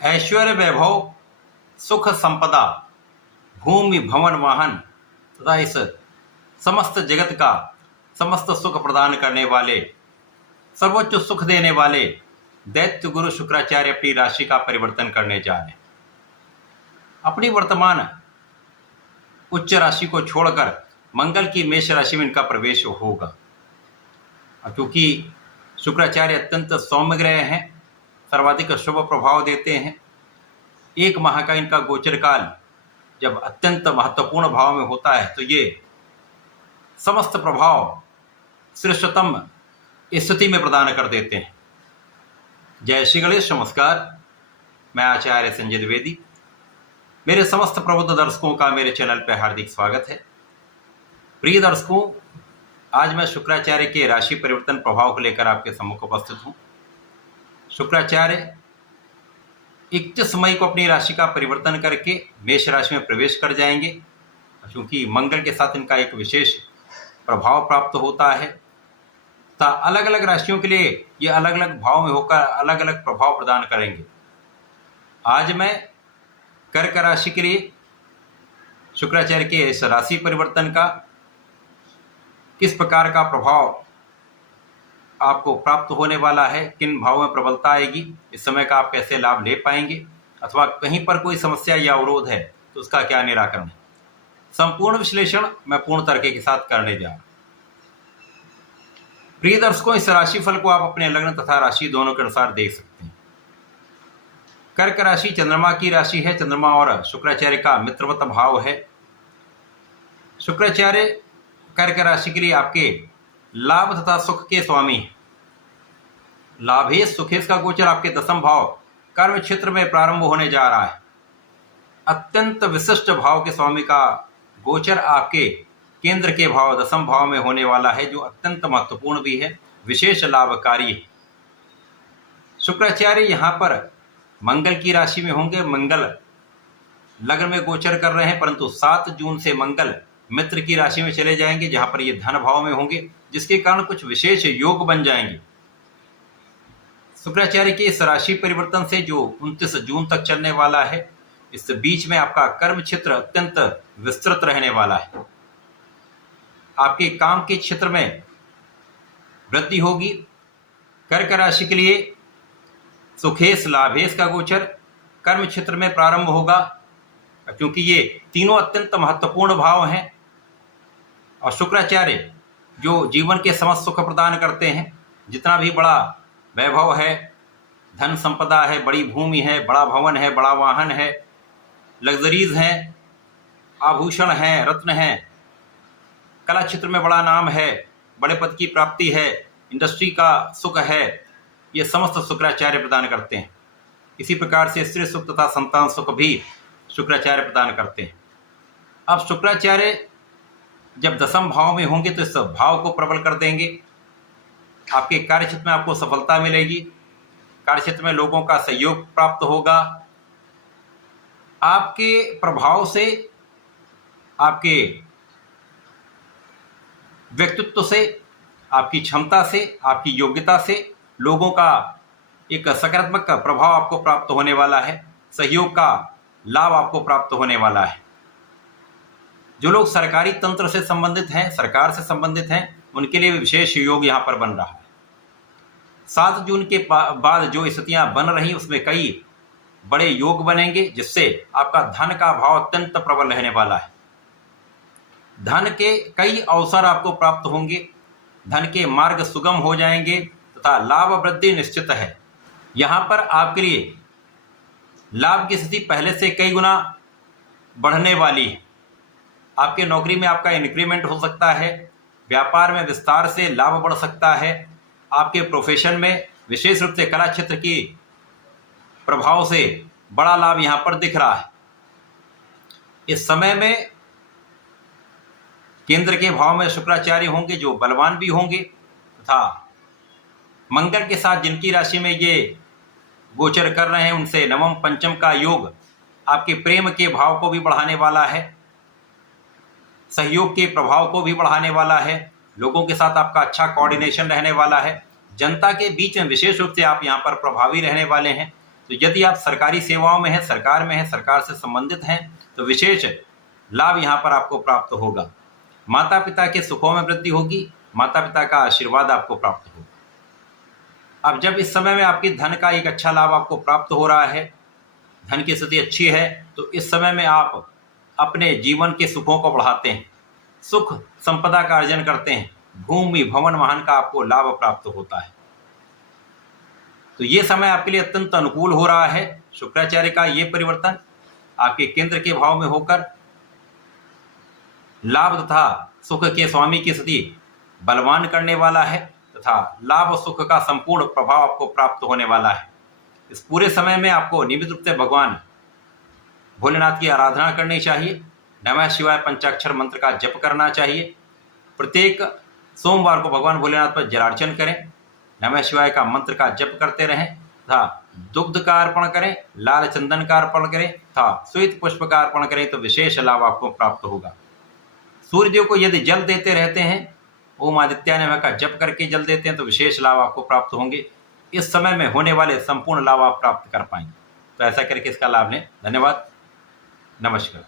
ऐश्वर्य वैभव सुख संपदा भूमि भवन वाहन तथा इस समस्त जगत का समस्त सुख प्रदान करने वाले सर्वोच्च सुख देने वाले दैत्य गुरु शुक्राचार्य अपनी राशि का परिवर्तन करने जा रहे हैं। अपनी वर्तमान उच्च राशि को छोड़कर मंगल की मेष राशि में इनका प्रवेश होगा। क्योंकि शुक्राचार्य अत्यंत सौम्य ग्रह हैं, सर्वाधिक शुभ प्रभाव देते हैं। एक माह का इनका गोचर काल जब अत्यंत महत्वपूर्ण भाव में होता है तो ये समस्त प्रभाव श्रेष्ठतम स्थिति में प्रदान कर देते हैं। जय श्री गणेश, नमस्कार। मैं आचार्य संजय द्विवेदी। मेरे समस्त प्रबुद्ध दर्शकों का मेरे चैनल पर हार्दिक स्वागत है। प्रिय दर्शकों, आज मैं शुक्राचार्य के राशि परिवर्तन प्रभाव को लेकर आपके सम्मुख उपस्थित हूँ। शुक्राचार्य 31 मई को अपनी राशि का परिवर्तन करके मेष राशि में प्रवेश कर जाएंगे। क्योंकि मंगल के साथ इनका एक विशेष प्रभाव प्राप्त होता है, तो अलग अलग राशियों के लिए ये अलग अलग भाव में होकर अलग अलग प्रभाव प्रदान करेंगे। आज मैं कर्क राशि के लिए शुक्राचार्य के इस राशि परिवर्तन का किस प्रकार का प्रभाव आपको प्राप्त होने वाला है, किन भावों में प्रबलता आएगी, इस समय का आप कैसे लाभ ले पाएंगे, अथवा कहीं पर कोई समस्या या अवरोध है तो उसका क्या निराकरण है, संपूर्ण विश्लेषण मैं पूर्ण तरीके के साथ करने जा रहा हूं। प्रिय दर्शकों, इस राशिफल को आप अपने लग्न तथा राशि दोनों के अनुसार देख सकते हैं। कर्क राशि चंद्रमा की राशि है। चंद्रमा और शुक्राचार्य का मित्रवत भाव है। शुक्राचार्य कर्क राशि के लिए आपके लाभ तथा सुख के स्वामी हैं। लाभेश सुखेश का गोचर आपके दसम भाव कर्म क्षेत्र में प्रारंभ होने जा रहा है। अत्यंत विशिष्ट भाव के स्वामी का गोचर आपके केंद्र के भाव दसम भाव में होने वाला है, जो अत्यंत महत्वपूर्ण भी है, विशेष लाभकारी है। शुक्राचार्य यहाँ पर मंगल की राशि में होंगे। मंगल लग्न में गोचर कर रहे हैं, परंतु 7 जून से मंगल मित्र की राशि में चले जाएंगे, जहां पर ये धन भाव में होंगे, जिसके कारण कुछ विशेष योग बन जाएंगे। शुक्राचार्य के इस राशि परिवर्तन से जो 29 जून तक चलने वाला है, इस बीच में आपका कर्म क्षेत्र अत्यंत विस्तृत रहने वाला है। आपके काम के क्षेत्र में वृद्धि होगी। कर्क राशि के लिए सुखेश लाभेश का गोचर कर्म क्षेत्र में प्रारंभ होगा, क्योंकि ये तीनों अत्यंत महत्वपूर्ण भाव हैं। और शुक्राचार्य जो जीवन के समस्त सुख प्रदान करते हैं, जितना भी बड़ा वैभव है, धन संपदा है, बड़ी भूमि है, बड़ा भवन है, बड़ा वाहन है, लग्जरीज हैं, आभूषण हैं, रत्न हैं, कला क्षेत्र में बड़ा नाम है, बड़े पद की प्राप्ति है, इंडस्ट्री का सुख है, ये समस्त शुक्राचार्य प्रदान करते हैं। इसी प्रकार से स्त्री सुख तथा संतान सुख भी शुक्राचार्य प्रदान करते हैं। अब शुक्राचार्य जब दसम भाव में होंगे तो इस भाव को प्रबल कर देंगे। आपके कार्यक्षेत्र में आपको सफलता मिलेगी। कार्यक्षेत्र में लोगों का सहयोग प्राप्त होगा। आपके प्रभाव से, आपके व्यक्तित्व से, आपकी क्षमता से, आपकी योग्यता से लोगों का एक सकारात्मक प्रभाव आपको प्राप्त होने वाला है। सहयोग का लाभ आपको प्राप्त होने वाला है। जो लोग सरकारी तंत्र से संबंधित हैं, सरकार से संबंधित हैं, उनके लिए विशेष योग यहाँ पर बन रहा है। 7 जून के बाद जो स्थितियां बन रही उसमें कई बड़े योग बनेंगे, जिससे आपका धन का भाव अत्यंत प्रबल रहने वाला है। धन के कई अवसर आपको प्राप्त होंगे, धन के मार्ग सुगम हो जाएंगे तथा लाभ वृद्धि निश्चित है। यहाँ पर आपके लिए लाभ की स्थिति पहले से कई गुना बढ़ने वाली है। आपके नौकरी में आपका इंक्रीमेंट हो सकता है, व्यापार में विस्तार से लाभ बढ़ सकता है, आपके प्रोफेशन में विशेष रूप से कला क्षेत्र की प्रभाव से बड़ा लाभ यहाँ पर दिख रहा है। इस समय में केंद्र के भाव में शुक्राचार्य होंगे, जो बलवान भी होंगे, तथा मंगल के साथ जिनकी राशि में ये गोचर कर रहे हैं, उनसे नवम पंचम का योग आपके प्रेम के भाव को भी बढ़ाने वाला है, सहयोग के प्रभाव को भी बढ़ाने वाला है। लोगों के साथ आपका अच्छा कोऑर्डिनेशन रहने वाला है। जनता के बीच में विशेष रूप से आप यहाँ पर प्रभावी रहने वाले हैं। तो यदि आप सरकारी सेवाओं में हैं, सरकार में हैं, सरकार से संबंधित हैं, तो विशेष लाभ यहाँ पर आपको प्राप्त होगा। माता पिता के सुखों में वृद्धि होगी, माता पिता का आशीर्वाद आपको प्राप्त होगा। अब जब इस समय में आपकी धन का एक अच्छा लाभ आपको प्राप्त हो रहा है, धन की स्थिति अच्छी है, तो इस समय में आप अपने जीवन के सुखों को बढ़ाते हैं, सुख संपदा का अर्जन करते हैं, भूमि भवन वाहन का आपको लाभ प्राप्त होता है। तो ये समय आपके लिए अत्यंत अनुकूल हो रहा है। शुक्राचार्य का ये परिवर्तन आपके केंद्र के भाव में होकर लाभ तथा सुख के स्वामी की स्थिति बलवान करने वाला है तथा लाभ और सुख का संपूर्ण प्रभाव आपको प्राप्त होने वाला है। इस पूरे समय में आपको नियमित रूप से भगवान भोलेनाथ की आराधना करनी चाहिए। नमः शिवाय पंचाक्षर मंत्र का जप करना चाहिए। प्रत्येक सोमवार को भगवान भोलेनाथ पर जलार्चन करें, नमः शिवाय का मंत्र का जप करते रहें तथा दुग्ध का अर्पण करें, लाल चंदन का अर्पण करें तथा श्वेत पुष्प का अर्पण करें तो विशेष लाभ आपको प्राप्त होगा। सूर्यदेव को यदि जल देते रहते हैं, ओम आदित्य नमः का जप करके जल देते हैं तो विशेष लाभ आपको प्राप्त होंगे। इस समय में होने वाले संपूर्ण लाभ आप प्राप्त कर पाएंगे। तो ऐसा करके इसका लाभ लें। धन्यवाद। नमस्कार।